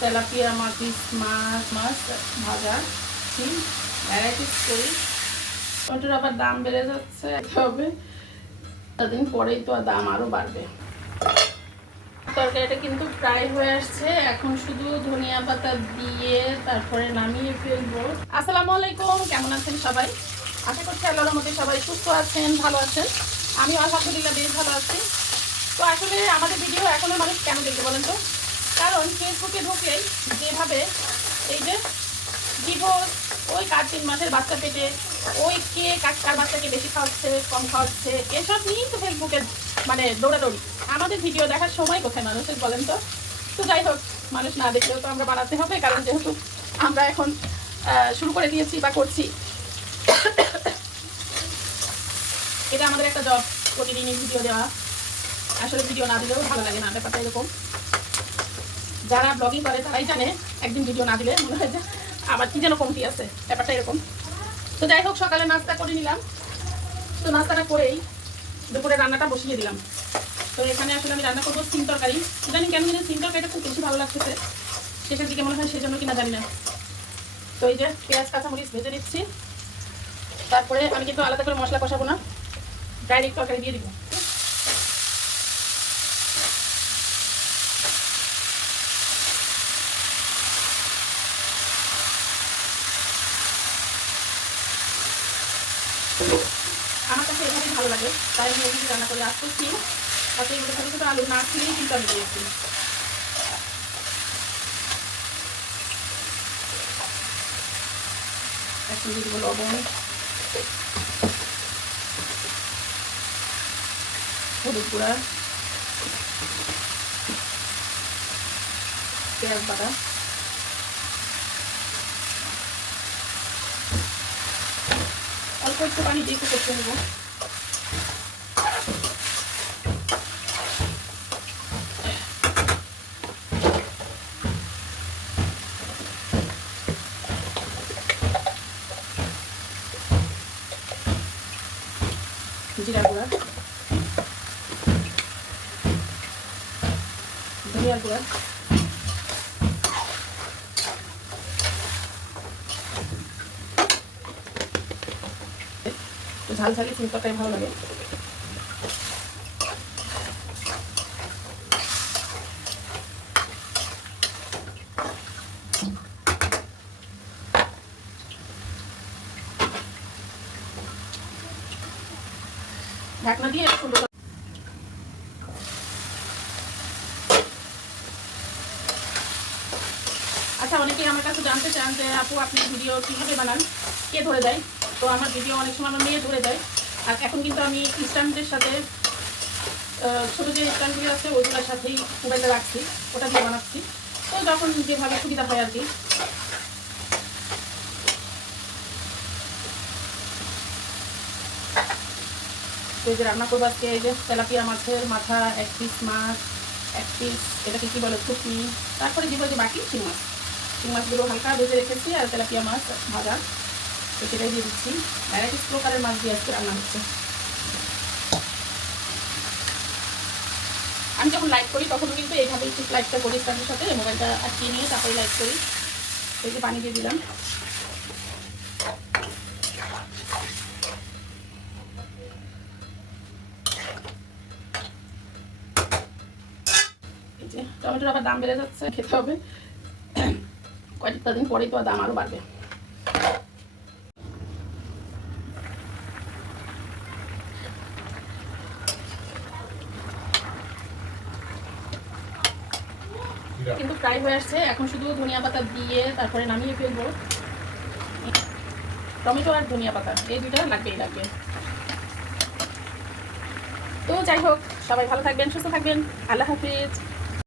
Tilapia মাছ ভাজা varieties করি। টমেটোর আবার দাম বেড়ে যাচ্ছে, হবে কদিন পরেই তো দাম আরও বাড়বে। তরকারিটা কিন্তু প্রায় হয়ে আসছে, এখন শুধু ধনিয়া পাতা দিয়ে তারপরে নামিয়ে ফেলবো। আসসালামু আলাইকুম, কেমন আছেন সবাই? আশা করছি আল্লাহর মধ্যে সবাই সুস্থ আছেন, ভালো আছেন। আমিও আলহামদুলিল্লাহ বেশ ভালো আছি। তো আসলে আমাদের ভিডিও এখনো মানুষ কেন দেখতে বলেন তো? কারণ ফেসবুকে ঢুকে যেভাবে এই যে ডিভোর্স, ওই কার 3 মাসের বাচ্চা পেটে, ওই কে কার বাচ্চাকে বেশি খাওয়াচ্ছে কম খাওয়াচ্ছে, এসব নিয়েই তো ফেসবুকে মানে দৌড়াদৌড়ি। আমাদের ভিডিও দেখার সময় কোথায় মানুষের বলেন তো? তো যাই হোক, মানুষ না দেখলেও তো আমরা বানাতে হবে, কারণ যেহেতু আমরা এখন শুরু করে দিয়েছি বা করছি, এটা আমাদের একটা জব, প্রতিদিনই ভিডিও দেওয়া। আসলে ভিডিও না দিলেও ভালো লাগে না, ব্যাপারটা এরকম। যারা ব্লগিং করে তারাই জানে একদিন ভিডিও না দিলে মনে হয় যে আবার কি যেন কমতি আছে, ব্যাপারটা এরকম। তো যাই হোক, সকালে নাস্তা করে নিলাম। তো নাস্তাটা করেই দুপুরে রান্নাটা বসিয়ে দিলাম। তো এখানে আসলে আমি রান্না করবো সিম তরকারি। জানি কেন জানি সিম তরকারিটা খুব বেশি ভালো লাগতেছে শেষের দিকে, মনে হয় সেজন্য কিনা জানি না। তো এই যে পেঁয়াজ কাঁচামরিচ ভেজে নিচ্ছি। তারপরে আমি কিন্তু আলাদা করে মশলা কষাবো না, ডাইরেক্ট তরকারি দিয়ে দিব। আমার কাছে এভাবেই ভালো লাগে, তাই আমি এভাবে রান্না করে আসতেছি। তাতে এগুলো ছোটো ছোটো আলু না খেলেই কিন্তু আমি দিয়েছি। এখন দিয়ে দিব লবণ, হলুদ গুঁড়া, পেঁয়াজ বাটা, অল্প একটু পানি দিয়ে একটু করতে নেব। জিরা গুঁড়া, ধনিয়া গুঁড়া, ঝাল ঝালি সিম তরকারি ভালো লাগে। ঢাকনা দিয়ে সুন্দর। আচ্ছা, অনেকেই আমার কাছে জানতে চান যে আপু আপনি ভিডিও কীভাবে বানান, কে ধরে দেয়? তো আমার ভিডিও অনেক সময় আমার মেয়ে ধরে দেয়। আর এখন কিন্তু আমি স্ট্যান্ডের সাথে ছোটো যে স্ট্যান্ডগুলি আছে ওইগুলোর সাথেই মোবাইলটা রাখছি, ওটা দিয়ে বানাচ্ছি। তো যখন যেভাবে সুবিধা হয় আর কি। তো এই যে রান্না করবো আজকে, এই যে তেলাপিয়া মাছের মাথা, 1 পিস মাছ, 1 পিস এটাকে কী বলে থুতনি, তারপরে দিব যে বাকি চিং মাছগুলো হালকা ভেজে রেখেছি, আর তেলাপিয়া মাছ ভাজা, তো সেটাই দিয়ে দিচ্ছি। ভ্যারাইটিস প্রকারের মাছ দিয়ে আজকে রান্না হচ্ছে। আমি যখন লাইভ করি তখনও কিন্তু এইভাবেই ঠিক লাইভটা করি, স্ট্যান্ডের সাথে মোবাইলটা আটকিয়ে নিয়ে তারপরে লাইভ করি। এই যে পানি দিয়ে দিলাম। এই যে টমেটোর আবার দাম বেড়ে যাচ্ছে, খেতে হবে, কয়েকটা দিন পরেই তো দাম আরও বাড়বে। কিন্তু ফ্রাই হয়ে আসছে, এখন শুধু ধনিয়া পাতা দিয়ে তারপরে নামিয়ে ফেলবো। টমেটো আর ধনিয়া পাতা এই দুইটা লাগবে। তো যাই হোক, সবাই ভালো থাকবেন, সুস্থ থাকবেন, আল্লাহ হাফিজ।